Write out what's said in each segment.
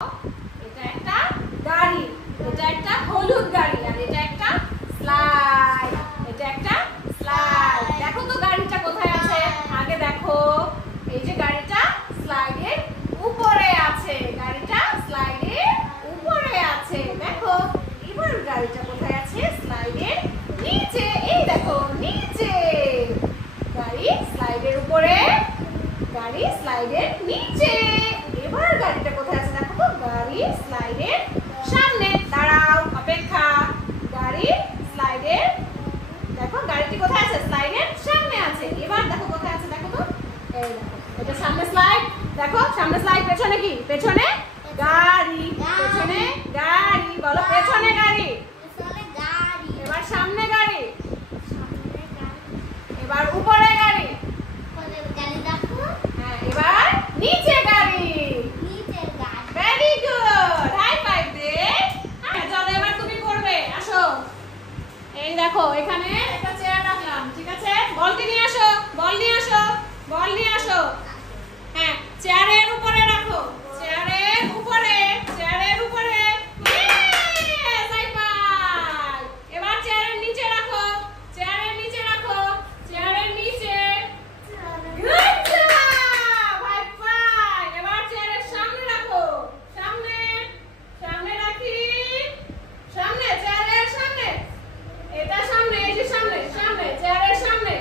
এটা একটা গাড়ি, এটা একটা হলুদ গাড়ি, আর এটা একটা স্লাইড। এটা একটা স্লাইড। দেখো তো গাড়িটা কোথায় আছে? আগে দেখো, এই যে গাড়িটা স্লাইডের উপরে আছে। গাড়িটা স্লাইডের উপরে আছে। দেখো এবার গাড়িটা কোথায় আছে? স্লাইডের নিচে। এই দেখো নিচে। গাড়ি স্লাইডের উপরে, গাড়ি স্লাইডের নিচে। এবার গাড়িটা কোথায় আছে? দেখো তো, গাড়ি স্লাইডের সামনে। দাঁড়াও, অপেক্ষা। গাড়ি স্লাইডের, দেখো গাড়িটি কোথায় আছে? স্লাইডের সামনে আছে। এবার দেখো কোথায় আছে? দেখো তো, এই দেখো, এটা সামনে স্লাইড। দেখো সামনে স্লাইড, পেছনে কি? পেছনে গাড়ি। পেছনে গাড়ি, বলো পেছনে গাড়ি। এবার সামনে গাড়ি, এবার উপরে গাড়ি, হ্যাঁ এবার নিচে গাড়ি। ভেরি গুড, হাই ফাইভ দে। হ্যাঁ চলো এবার তুমি করবে, আসো। এই দেখো এখানে একটা চেয়ার রাখলাম, ঠিক আছে? বলটি নিয়ে আসো, বল নিয়ে আসো, বল নিয়ে আসো। হ্যাঁ চেয়ারের উপরে রাখো, চেয়ারের উপরে, চেয়ারের উপরে। এবার চেয়ারের নিচে রাখো, চেয়ারের নিচে রাখো, চেয়ারের নিচে। Good job, high five. এবার চেয়ারের সামনে রাখো, সামনে, সামনে রাখি, সামনে, চেয়ারের সামনে। এটা সামনে, এই যে সামনে, সামনে, চেয়ারের সামনে,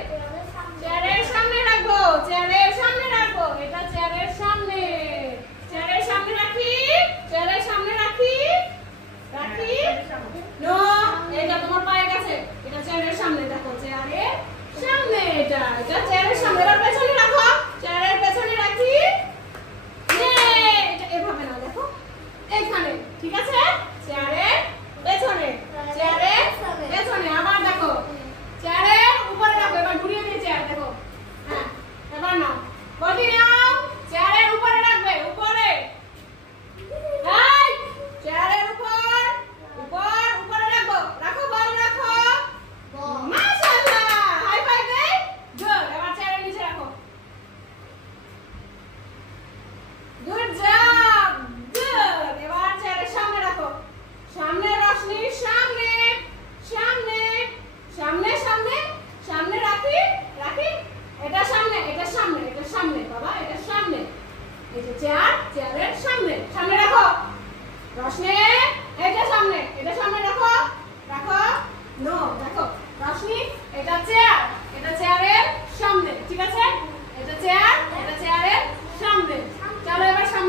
চেয়ারের সামনে রাখবো, চেয়ারের সামনে রাখবো। এটা চেয়ারের সামনে, চেয়ারের সামনে রাখি, চেয়ারের সামনে রাখি, রাখি। নো, এটা তোমার পায়ে গেছে। এটা চেয়ারের সামনে, দেখো চেয়ারের সামনে। এটা এটা চেয়ারের সামনে। এবার পেছনে রাখো, চেয়ারের পেছনে রাখি। এটা এভাবে না, দেখো এইখানে, ঠিক আছে? চেয়ারের পেছনে, চেয়ারের পেছনে। আবার দেখো চেয়ারের উপরে রাখো। এবার ঘুরিয়ে দিয়ে চেয়ার, দেখো। হ্যাঁ এবার নাও, বডি নাও, চেয়ারের উপরে রাখবে, উপরে। এই চেয়ারের উপর, উপর, উপরে রাখো, রাখো, বল রাখো। মাশাআল্লাহ, হাই ফাইভ দে। গুড, এবার চেয়ারের নিচে রাখো। Good job, good. এবার চেয়ারের সামনে রাখো, সামনে রশনি, সামনে, সামনে, সামনে, সামনে, সামনে রাখি, রাখি। এটা সামনে, এটা সামনে, এটা সামনে বাবা, এটা সামনে। এই যে চেয়ার, চেয়ারের সামনে, সামনে রাখো। রশনি, এটা সামনে, এটা সামনে রাখো, রাখো। নো, দেখো রশনি, এটা চেয়ার, এটা চেয়ারের সামনে, ঠিক আছে? এটা চেয়ার, এটা চেয়ারের সামনে। চলো এবার সামনে